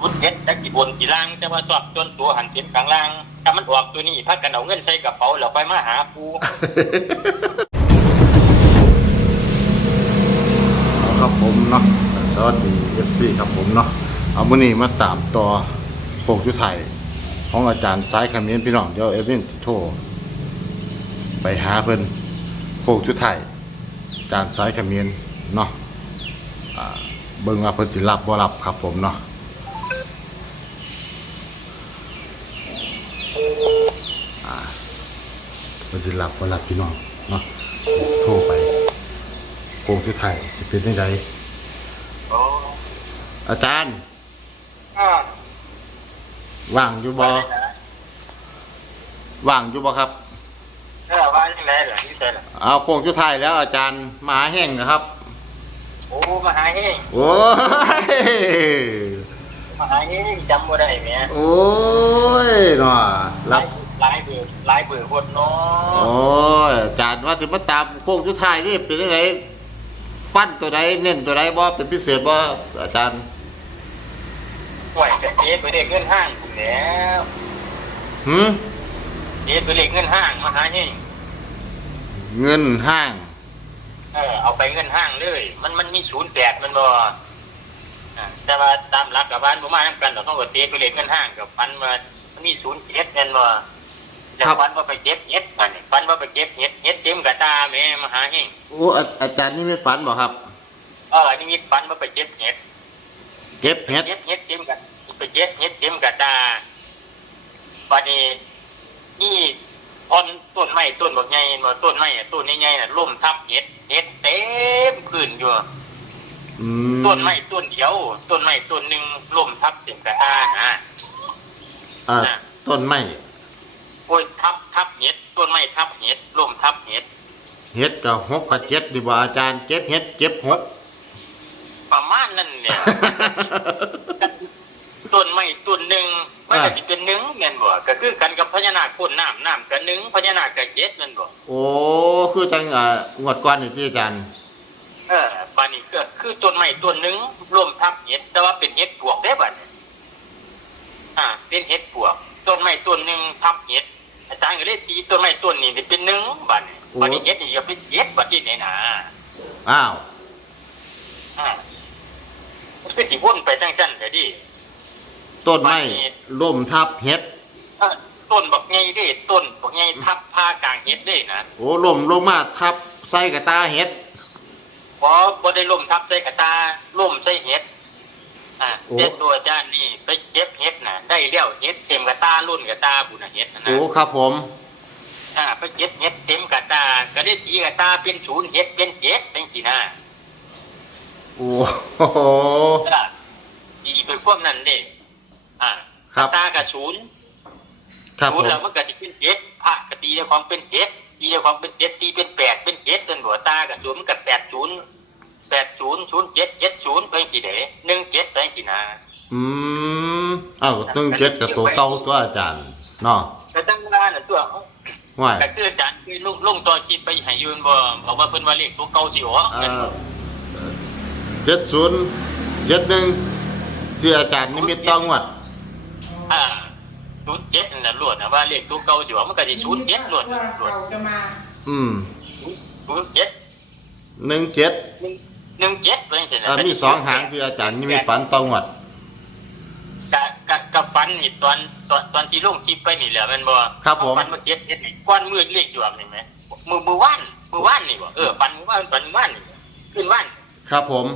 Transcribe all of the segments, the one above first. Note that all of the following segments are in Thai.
ศูนย์เจ็ดจักกี่บนกี่ล่างแต่ว่าสอบจนตัวหันเป็นกลางล่างถ้ามันออกตัวนี้พักกันเอาเงินใส่กระเป๋าแล้วไปมาหาปูครับผมเนาะสวัสดีเอฟซีครับผมเนาะเอามื้อนี้มาตามต่อโปกชุไทยของอาจารย์สายคำเมียนพี่น้องเดี๋ยวเอเวนโทรไปหาเพิ่นโปกชุไทยอาจารย์สายคำเมียนเนาะเบิ่งว่าเพิ่นสิรับบ่รับครับผมเนาะอ่า เพิ่นสิรับบ่รับพี่น้องเนาะโทรไปโค้งสุดท้ายสิเป็นยังไงโอ้อาจารย์อ่าว่างอยู่บ่ว่างอยู่บ่ครับเออว่าจังไดล่ะนี่ใช่ล่ะเอาโค้งสุดท้ายแล้ว อาจารย์มหาแห้งนะครับโอ้มาหาเฮงโอ้ยมาหาเฮงจำบ่ได้แหมโอ้ยเนาะหรัลาบย หลายเบื่อหลายเบื่อคนเนาโอ้ะยอาจารย์ว่าสิมาตามโค้งสุดท้ายนี่เป็นยังไงฟันตัวใดเน้นตัวใดบ่เป็นพิเศษบ่อาจารย์ห่วยจะเจ๊ไปเรียกเงินห้างคุณแล้วหืมเจ๊ไปเรียกเงินห้างมาหาเฮงเงินห้าง เออเอาไปเงินห้างเลย มันมันมีศูนย์แปดมันบ่อ่าแต่ว่าตามหลักกับบ้านผมมาทำกันเราต้องว่าเจ๊ไปเรียกเงินห้างกับฟันมามันมีศูนย์เจ็ดแม่นบ่ แล้วฟันว่าไปเก็บเห็ดมันนี่ฟันว่าไปเก็บเห็ดเห็ดเต็มกระตาแม่มาหาเฮงโอ้อาอาจารย์นี่ไม่ฝันบ่ครับ เออนี่มีฟันว่าไปเก็บเห็ดเก็บเห็ดเฮ็ดเฮ็ดเต็มกันไปเฮ็ดเฮ็ดเต็มกระดาบัดนี้นี่ต้นต้นไม้ต้นบักใหญ่บ่ต้นไม้อะต้นใหญ่ๆน่ะล่มทับเฮ็ดเฮ็ดเต็มพื้นอยู่ อืมต้นไม้ต้นเดียว ต้นไม้ต้นหนึงล่มทับเต็มกระดาฮะ อ่าต้นไม้ โอ้ยทับทับเฮ็ดต้นไม้ทับเฮ็ดล่มทับเฮ็ดเฮ็ดกับหกกับเจ็ดดีบ่อาจารย์เก็บเฮ็ดเก็บหกประมาณนั้นเนี่ย ต้นไม้ต้นหนึ่งมันก็สิเป็นหนึ่งแม่นบ่ก็คือกันกับพญานาคพ่นน้ำน้ำก็หนึ่งพญานาคก็เจ็ดแม่นบ่โอ้คือจังอ่างวดก่อนนี่ที่อาจารย์เออปานนี้ก็คือต้นไม้ต้นหนึ่งร่วมทับเห็ด แต่ว่าเป็นเห็ดปวกได้บัดนี้อ่า เป็นเห็ดปวกต้นไม้ต้นหนึ่งทับเห็ด อาจารย์ก็เลยตีต้นไม้ต้นนี้เป็นหนึ่งบัดนี้บัดนี้เห็ดนี่ก็เป็นเห็ดบัดนี้เนี่ยนะอ้าวอ่ามันคือสิวนไปจังซั่นเด้อดิต้นไม้ล่มทับเฮ็ดเอ้อต้นบักใหญ่เด้ต้นบักใหญ่ทับผ้ากลางเห็ดเด้นะโอ้ล่มลงมาทับใส่กระตาเฮ็ดพอบ่ได้ล่มทับใส่กระตาล่มใส่เห็ดอ่าโอ้เด็ดตัวอาจารย์นี่ไปเก็บเห็ดน่ะ ได้เลี้ยวเห็ดเต็มกระตารุ่นกระตาบุญน่ะเห็ดน่ะนะโอ้ครับผมอ่าไปเก็บเห็ดเต็มกระตา ก็ได้ตีกระตาเป็นศูนย์เห็ดเป็นเจ็ดเป็นสี่หน้าโอ้โหก็ตีไปพวกนั้นเด้อ่าครับกระตากับศูนย์ครับศูผนย์มแล้วมันก็จะเป็นเจ็ดพระกตีในความเป็นเจ็ดตีในความเป็นเจ็ดตีเป็นแปดเป็นเจ็ดเป็นหัวตากับศูนย์มันกับแปดศูนย์แปดศูนย์ศูนย์เจ็ดเจ็ดศูนย์เป็นสี่เด้หนึ่งเจ็ดเป็นสี่หน้า อืมอ้าวตึงเจ็ดกับตัวเก่าตัวอาจารย์เนาะก็ตั้งร้านน่ะตัวว่าแต่คืออาจารย์คือลุงลุงตัวคิดไปให้ยืนบ่บอกว่าเพิ่นว่าเลขตัวเก่าสิออกเอ่อเจ็ดศูนย์เจ็ดหนึ่งที่อาจารย์นิมิตต้องวัดอ่าศูนย์เจ็ดนั่นแหละลวดนะว่าเลขตัวเก่าสิออกมันก็สิศูนย์เจ็ดลวดว่าลวดเราจะมาอืมศูนย์เจ็ดหนึ่งเจ็ดหนึ่งเจ็ดเป็นจังอ่ามีสองหางที่อาจารย์นิมิตฝันต้องวัดกะ กะกะฟันนี่ตอนตอนตอนที่ลงคลิปไปนี่แหละแม่นบ่ครับผม ฟันมาเจ็ดเจ็ดนี่ก้อนมืดเลขอยู่อะนี่แหมมือมือว่านมือว่านนี่บ่เออฟันมือว่านฟันมือว่านนี่ขึ้นว่าน ครับผม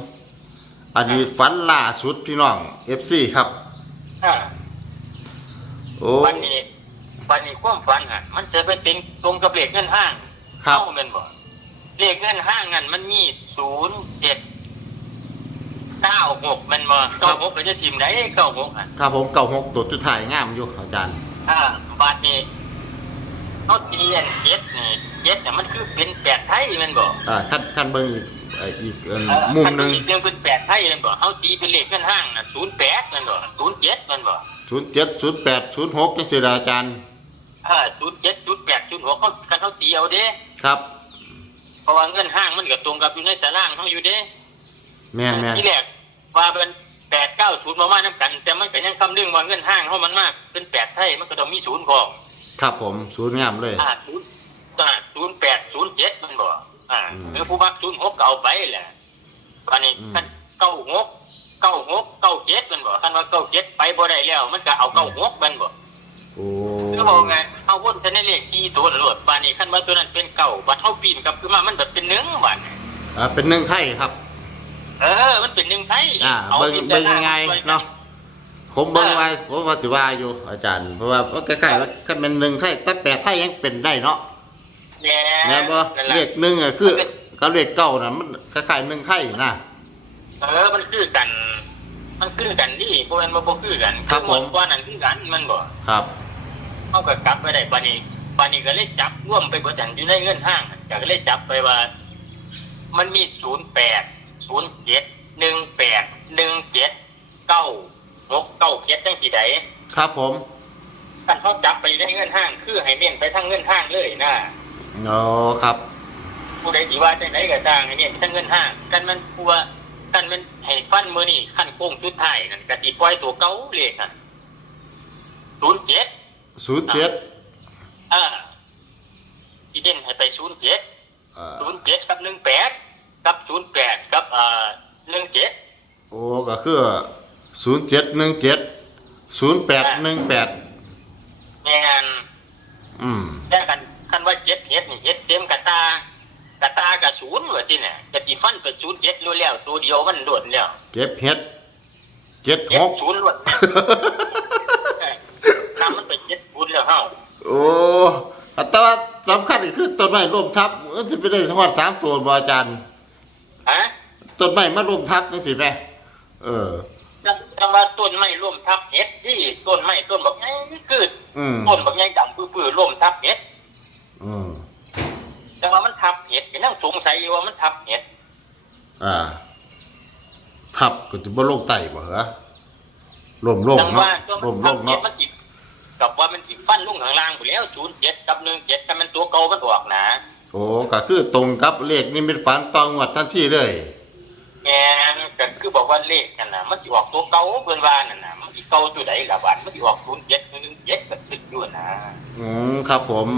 อันนี้ฝันล่าสุดพี่น้องเอฟซีครับอ่าโอ้วันนี้วันนี้ความฝันอะมันจะไปเป็นตรงกับเลขเงินห้างครับ เข้าแม่นบ่เลขเงินห้างนั่นมันมีศูนย์เจ็ด เก้าหกแมันบ่เก้าหกก็จะทีมไหนเก้าหกอะครับผมเก่าหกตัวจุดถ่ายงามอยู่อาจารย์ อ่าบาทนี้เขาตีอันเจ็ดนี่เจ็ดเนี่ยมันคือเป็นแปดไทยแมันบ่อ่าขั้นขั้นเบิ้งอีกเอ่ออีกเอิ่มเอ่อมุมหนึ่งคันเรื่องเป็นแปดไทยแมันบ่เขาตีเป็นเลขเงินห้างน่ะศูนย์แปดแมันบ่ศูนย์เจ็ดแมันบ่ศูนย์เจ็ดศูนย์แปดศูนย์หกจังสิล่ะอาจารย์อ่าศูนย์เจ็ดศูนย์แปดศูนย์หกเขากันเขาตีเอาเด้ ครับ เพราะว่าเงินห้างมันก็ตรงกับอยู่ในตารางเขาอยู่เด้ แม่นแม่นที่แรกว่าเป็นแปดเก้าศูนย์มามาน้ำกัน แต่มันก็ยังคำนึงว่าเงินห้างเขามันมากเป็นแปดไทยมันก็ต้องมีศูนย์พอครับผมศูนย์งามเลย อ่าศูนย์อ่าศูนย์แปดศูนย์เจ็ดมันบอกอ่าอืมหรือผู้มักศูนย์หกก็เอาไปแหละตอนนี้อืม คันเก้าหกเก้าหกเก้าเจ็ดมันบอกคันว่าเก้าเจ็ดไปบ่ได้แล้ว มันก็เอาเก้าหกมันบอกโอ้คือบอกไงเอาวนจะได้เลขสี่ตัวโหลดปานนี้คันว่าตัวนั้นเป็นเก้าบัดเท่าปีนกลับขึ้นมามันแบบเป็นหนึ่งบัดอ่าเป็นหนึ่งไข่ครับ เออ มันเป็นหนึ่งไทยอ่าอาเบิ่งที่เบิ่งยังไงเนาะผมเบิ่งไว้ผมว่าสิว่าอยู่อาจารย์ เพราะว่าใกล้ๆว่าก็เป็นหนึ่งไข่แต่แปดไข่ยังเป็นได้เนาะแน่แม่นบ่นั่นแหละเลขหนึ่งอะคือกับเลขเก้าน่ะมันคล้ายๆหนึ่งไข่นะเออ มันคือกัน มันคือกันนี่พวกมันบ่คือกันครับหมดผมกว่านั้นคือกันมันบ่ครับเขาก็กลับไปได้ปานนี้ปานนี้ก็เลยจับร่วมไปบ่จังอยู่ในเงินห้างก็เลยจับไปว่า มันมีศูนย์แปด ศูนย์เจ็ดหนึ่งแปดหนึ่งเจ็ดเก้าหกเก้าเจ็ดจังสี่ใดครับผมท่านเขาจับไปในเงินห้างคือให้เน้นไปทั้งเงินห้างเลยนะอ๋อครับ ผู้ใดที่ว่าจังไดก็สร้างให้เน้นไปทั้งเงินห้างกันมันกลัวกันมันให้ฟันมือนี่ขั้นโค้งสุดท้ายนั่นก็สิปล่อยตัวเก่าเลขอะศูนย์เจ็ดศูนย์เจ็ดอ่าที่เด่นให้ไปศูนย์เจ็ดเอ่อศูนย์เจ็ดกับหนึ่งแปด กับศูนย์แปดกับอ่าหนึ่งเจ็ดโอ้ก็คือศูนย์เจ็ดหนึ่งเจ็ดศูนย์แปดหนึ่งแปดแม่นอืมแต่กันคันว่าเจ็ดเฮ็ดนี่เฮ็ดเต็มกระตากระตากับศูนย์ว่าที่เนี่ยกะติฟันไปศูนย์เจ็ดรู้แล้วตัวเดียวมันโดดแล้วเก็บเฮ็ดเจ็ดเจ็หดกศูนย์ล้วนเออทำมันไปเจ็ดศูนย์แล้วเฮาโอ้แต่ว่าสำคัญอีกคือต้นไม้ร่วมทับมันจะไปได้ทั้งหมดสามตัวบ่อาจารย์ ฮะต้นไม้มาร่วมทับจังสิแม่เออจังว่าต้นไม้ร่วมทับเฮ็ดที่ต้นไม้ต้นบักใหญ่นี่คืออืมต้นบักใหญ่ดำปื้อๆร่วมทับเฮ็ดอืมแต่ว่ามันทับเห็ดก็ยังสงสัยอยู่ว่ามันทับเห็ดอ่า ทับก็จะบ่ลงไตบ่เหรอร่วมลงจังเนาะว่าช่วงร่วมลทับงเห็ดเนาะมันจิกับว่ามันจิฟันลงข้างล่างไปแล้วศูนย์เจ็ดกับหนึ่งเจ็ดกันมันตัวเก่ามันออกนะ โอ้ก็คือตรงกับเลขนิมิตฝันตองวดทันทีเลยแงนก็คือบอกว่าเลขกันนะมันจิออกตัวเก่าเพื่อนว่านั่นนะมันจิเก่าตัวใดละบาทมันจิออกศูนย์เจ็ดหนึ่งเจ็ดก็ติดอยู่นะอืมครับผม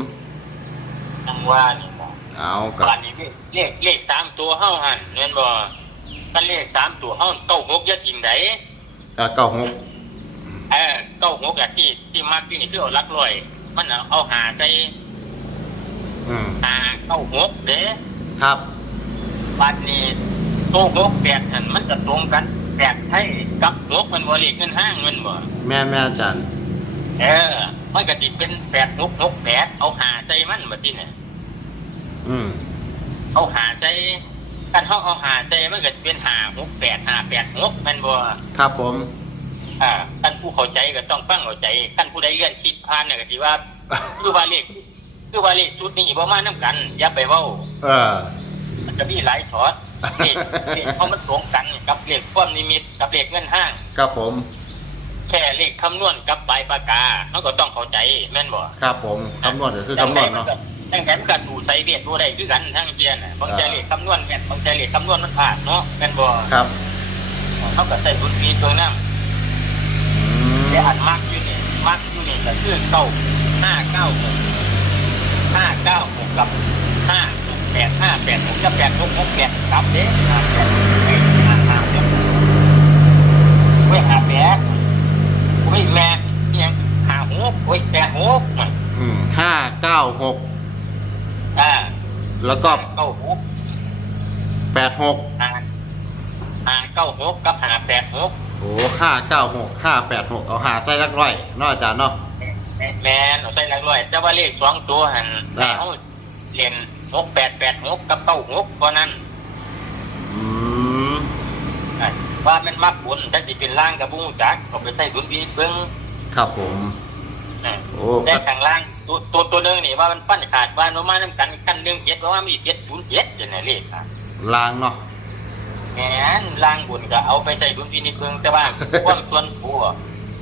จังว่านี่นะเอากับบาทนี้เลขเลขสามตัวเฮาหันเงินบ่ถ้าเลขสามตัวเฮาเก้าหกอยะกินไดอ่าเก้าหกเออเก้าหกอะที่ที่มากที่นี่คือเอาหลักร้อย มันเอาเอาหาใจ อืมหาเก้าหกเด้ครับ บัดนี้โตหกแปดหันมันจะตรงกันแปดไทยกับหกมันบริเงินห้างเงินบ่แม่แม่อาจารย์เออมันก็ติเป็นแปดหกหกแปดเอาหาใจมันแบบที่เนี่ยอืมเอาหาใจกันเขาเอาหาใจมันก็สิเป็นหาหกแปดหาแปดหกแมันบ่ครับผมอ่าท่านผู้เข้าใจก็ต้องฟังเข้าใจท่านผู้ใดเลื่อนคิดผ่านเนี่ยก็สิว่าคือว่าเลข คือว่าเลขชุดนี้บ่มานํกัน อย่าไปเว้า เออ มันจะมีหลายถอดเลขเลขเขามันตรงกันกับเลขความนิมิตกับเลขเงินห้าง ครับผม แค่เลขคำนวณกับปลายปากกาเขาก็ต้องเข้าใจแม่นบ่ครับผมคำนวณก็คือคำนวณเนาะตั้งแต่มันก็ดูใส่เวียดบ่ได้คือกันทั้งเจียนน่ะบางใจเลขคำนวณแม่นบางใจเลขคำนวณมันพลาดเนาะแม่นบ่ครับเขาก็ใส่ดุลปีตัวนั้นอืมแต่อันมากอยู่นี่มากอยู่นี่ก็คือเก้าห้าเก้าหก ห้าเก้าหกกับห้าแปดห้าแปดหกจะแปดหกหกแปดครับเด้ห้าแปดเอ้ยห้าห้าแปดเว้ยห้าแปดเว้ยแม่เนี่ยห้าหกเว้ยแปดหกอืมห้าเก้าหกอ่าแล้วก็เก้าหกแปดหกห้าหาเก้าหกกับห้าแปดหกโอ้ห้าเก้าหกห้าแปดหกเอาหาใส่ลักร้อยนาะอาจารย์เนาะ แม่นเอาใส่หลักร้อยแต่ว่าเลขสองตัวหันอ่า เขาเรียนหกแปดแปดหกกับเก้าหกเพราะนั้นอืมอะว่ามันมักบุญถ้าสิเป็นล่างกับบุ้งจักก็ไปใส่บุญวีเบิ้งครับผม อะโอ้แต่ข้างล่างตัวตัวตัวเดิงนี่ว่ามันปั้นขาดว่ามันมาน้ำกันกันเรื่องเจ็ดว่ามันมีเจ็ดศูนย์เจ็ดจะไหนเลขอะ ลางเนาะแหมล่างบุญก็เอาไปใส่บุญวีนี่เบิ้งแต่ว่า ความส่วนตัว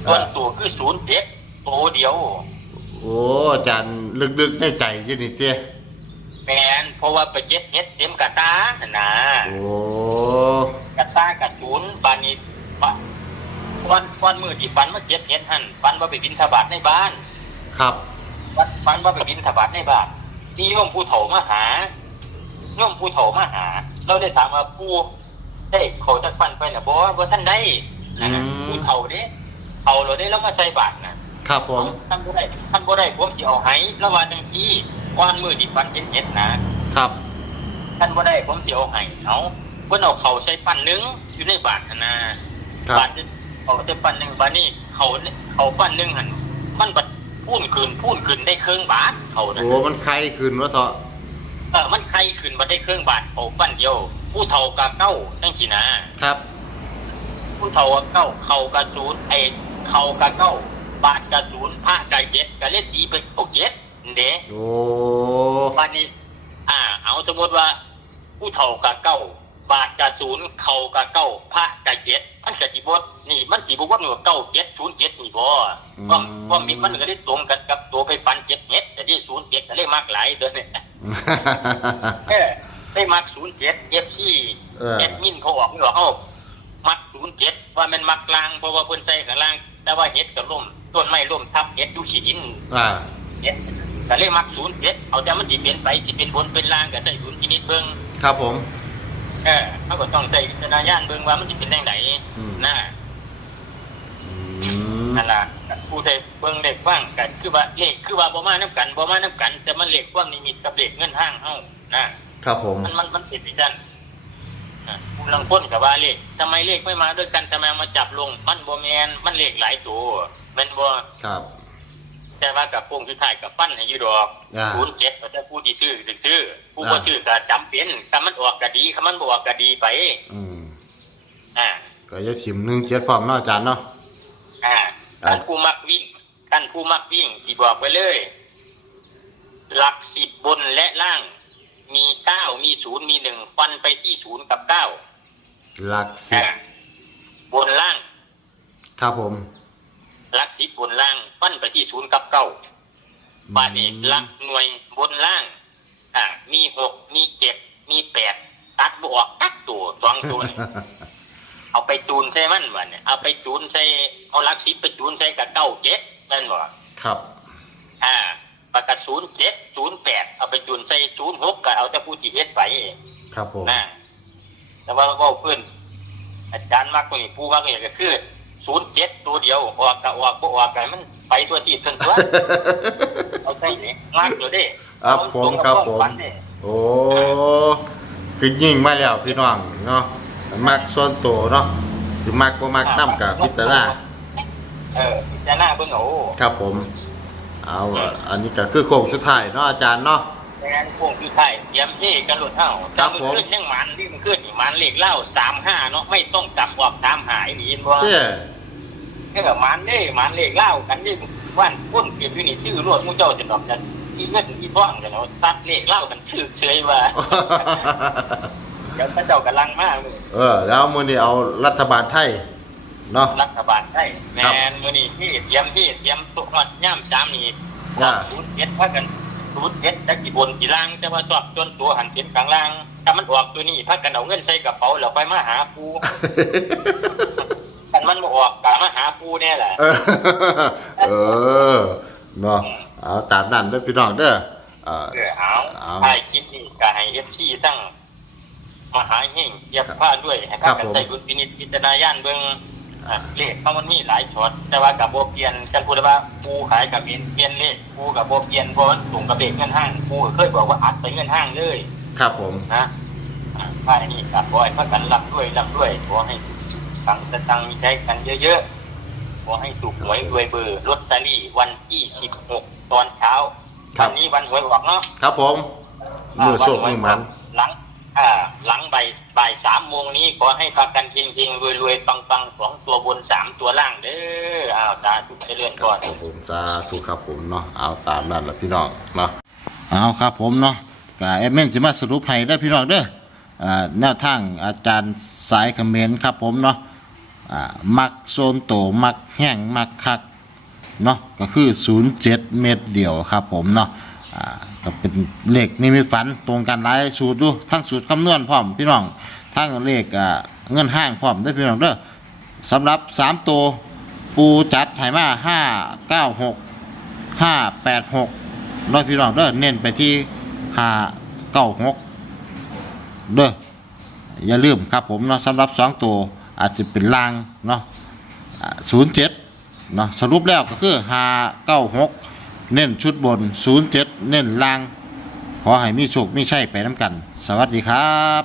ส่วนตัวคือศูนย์เจ็ด ตัวเดียว โอ้อาจารย์ลึกๆในใจอยี่นี่เจ้แมนเพราะว่าไปเจ็ดเฮ็ดเต็มกระตาน่ะนะโอ้กระตากับศูนย์บานี้ปะวันวันมือที่ฟันมาเจ็บเห็นหันฟันว่าไปบินทบาทในบ้านครับฟันฟันว่าไปบินทบาทในบ้านนี่โยมผู้เฒ่ามาหาโยมผู้เฒ่ามาหา เราได้ถามว่าผู้ได้เขาจะฟันไปนะบอกว่าบ่ท่านได้นะฮะอืมผู้เฒ่าเด้เอาเราได้แล้วมาใส่บาทนะ ครับผมท่านบ่ได้ท่านบ่ได้ผมสิเอาให้ระหว่างจังซี่วันมือที่ฟันเห็นเห็นนะครับท่านบ่ได้ผมสิเอาให้เอาเพิ่นเอาเขาใส่ปั้นหนึงอยู่ในบาทหั่นนะครับบาทนึงเอาใส่ปั้นหนึงบาดนี้เขาเนี่ยเขาปั้นหนึงหั่นมันบัดพูนขึ้นพูนขึ้นได้เครื่องบาทเขานะโอ้มันใครขึ้นวะเถอะเออมันใครขึ้นมาได้เครื่องบาทเขาปั้นเดียว ผู้เฒ่ากะเก้าจังซี่นะครับ ผู้เฒ่ากะเก้าเขากะศูนย์ไอ้เขากะเก้า บาทกะศูนย์พระกะเจ็ดกะเล่นดีเป็นโอเจ็ดเด้โอ้บาดนี้ อ่า เอาสมมติว่า ผู้เฒ่ากะเก้าบาทกะศูนย์เขากะเก้าพระกะเจ็ดมันกะจีบดนี่มันจีบว่าหน่วยเก้าเจ็ดศูนย์เจ็ดนี่บ่ว่าว่ามีมันก็ได้ตรงกันกับตัวไปฟันเจ็ดเม็ดแต่ที่ศูนย์เจ็ดก็เลยมากหลายเด้อเนี่ยเออได้มักศูนย์เจ็ดเอฟซีเออแอดมินเขาออกนี่หรอเขามักศูนย์เจ็ดว่ามันมักลางเพราะว่าเพิ่นใส่ข้างล่าง แต่ว่าเห็ดก็ล่ม ต้นไม้ล่มทับเห็ดอยู่ขี้ดินอ่าเจ็ดก็เลยมักศูนย์เจ็ดเอาแต่มันสิเป็นไปสิเป็นบนเป็นล่างก็ใส่ศูนย์กินิดเบิ่งครับผม เออเขาก็ต้องใส่จารณญาณเบิ่งว่ามันสิเป็นแนวไหนอืม นะอืมนั่นล่ะผู้ใดเบิ่งเด็กฟังกันคือว่าเลขคือว่าบ่มานํกันบ่มานํกัน แต่มันเลขความนิมิตกับเลขเงินห้างเฮานะครับผม มันมันมันเป็นไปจันอะผู้ลังพ้นกับว่าเลขทำไมเลขไม่มาด้วยกันทำไมเอามาจับลง มันบ่แม่นมันเลขหลายตัว แม่นบ่ครับ แต่ว่ากับพวงสุดท้ายกับฟันให้อยู่ดอกอ่าศูนย์เจ็ดแต่ผู้ที่ซื้อสิซื้อ ผู้บ่อ่า ซื้อก็จำเป็นถ้ามันออกก็ดีถ้ามันบ่ออกก็ดีไป อืมอ่า ก็จะถิ่มหนึ่งเจ็ดพร้อมเนาะอาจารย์เนาะ อ่าอ่า ท่านผู้มักวิ่งท่านผู้มักวิ่งที่บอกไว้เลย หลักสิบบนและล่าง มีเก้ามีศูนย์มีหนึ่งฟันไปที่ศูนย์กับเก้าหลักสิบอ่าบนล่าง ครับผมห ลักสิบบนล่างฟันไปที่ศูนย์กับเก้าบาทนี้หลักหน่วยบนล่าง อ่า มีหกมีเจ็ดมีแปดตัดบออกตักตัวสองตัวนี่เอาไปจูนใส่มันบ่เนี่ยเอาไปจูนใส่เอาหลักสิบไปจูนใส่กับเก้าเจ็ดนั่นบ่ครับ อ่าปากกาศูนย์เจ็ดศูนย์แปดเอาไปจุนใส่ศูนย์หกก็เอาแต่ผู้ที่เฮ็ดไปครับผมนะแต่ว่าเว่าเพื่อนอาจารย์มักตัวนี้ผู้มักนี่ก็คือ ศูนย์เจ็ดตัวเดียวออกก็ออกบ่ออกก็มันไปตัวที่เพิ่นตัวเอาใส่นี่มักเลยเด้ครับผมครับผมฝันเด้โอ้คือยิ่งมาแล้วพี่น้องเนาะมักส่วนตัวเนาะสิมักบ่มักน้ำกับพิจารณาเออพิจารณาเบิ่งเอาครับผม เอาอันนี้ก็คือโค้งสุดท้ายเนาะอาจารย์เนาะแทนพวกที่ไทยเตรียมเฮ่กันหลุดเฮาครับแต่ผมนขึ้นยังหมันที่มันขึ้นนี่หมันเลขเล่า35เนาะไม่ต้องกลับออกตามหายนี่เห็นบ่เอ้ย เออมันเด้มันเลขเล่ากันนี่ว่านพ้นเก็บอยู่นี่ชื่อรวดมูเจ้าจะดอกกันที่เงินที่ท่องกันเนาะตัดเลขเล่ากันชื่อเฉยว่าเดี๋ยวพระเจ้ากำลังมากเลยเออ แล้วมื้อนี้เอารัฐบาลไทยเนาะรัฐบาลใช่แมนมือนี่ที่เตรียมที่เตรียมตุกมัดย่ำจามนี่จ้าศูนย์เจ็ดพักกันศูนย์เจ็ดจักกี่บนกี่ล่างแต่ว่าสอบจนตัวหันเป็นกลางล่างถ้ามันออกตัวนี้พักกันเอาเงินใส่กระเป๋าแล้วไปมาหาปูคั นมันบ่ออกกะมาหาปูแน่แหละเออเออเนาะเอาตามนั้นเด้อพี่น้องเด้อเอ่อเออเอาเอาไอ้คลิปนี้ก็ให้เอฟซีตั้งมหาเฮงเยียบผ้าด้วยให้ครัพาบกันผมใส่ดุลพินิจพิจารณาย่านเบิ่งอะเลขเขามันมีหลายช็อตแต่ว่ากับโบเปลี่ยนกันพูดว่าปูขายกับเปลี่ยนเปลี่ยนเลขปูกับโบเปลี่ยนเพราะมันสูงกับเลขเงินห้างปูก็เคยบอกว่าอัดไปเงินห้างเลย ครับผม นะอะป้ายนี่กับบอยพักกันรับด้วยรับด้วยขอให้ ตังค์ตังค์มีใช้กันเยอะๆ ขอให้ถูกหวยรวยเบอร์ลอตเตอรี่วันที่สิบหกตอนเช้าครับ วันนี้วันหวยออกเนาะครับผมมือโชคมือมัน หลังอ่าหลังบ่ายบ่ายสามโมงนี้ขอให้พากันจริงจริงรวยรวยปังปังสองตัวบนสามตัวล่างเด้ออ้าวตาทุกเรื่อนก่อน ครับผมสาธุครับผมเนาะเอาตามนั้นละพี่น้องเนาะเอาครับผมเนาะกาเอเมนจะมาสรุปให้ได้อพี่น้องเด้ออ่าแนวทางอาจารย์สายคอมเขมนต์ครับผมเนาะ อ่ามักโซนโตมักแห้งมักคักเนาะก็คือ 07 เม็ดเดียวครับผมเนาะอ่าก็เป็นเลขนิมิตฝันตรงกันหลายสูตรดูทั้งสูตรคำนวณพร้อมพี่น้องทั้งเลขอ่าเงินห้างพร้อมได้อพี่น้องเด้อสำหรับสามตัวปูจัดไถมาห้าเก้าหกห้าแปดหกน้อยพี่น้องเด้อเน้นไปที่ห้าเก้าหกเด้ออย่าลืมครับผมเนาะสำหรับสองตัว อาจจะเป็นลางเนาะศูนย์เจ็ดเนาะสรุปแล้วก็คือหาเก้าหกเน้นชุดบนศูนย์เจ็ดเน้นลาง ขอให้มีโชคมีชัยไปน้ำกัน สวัสดีครับ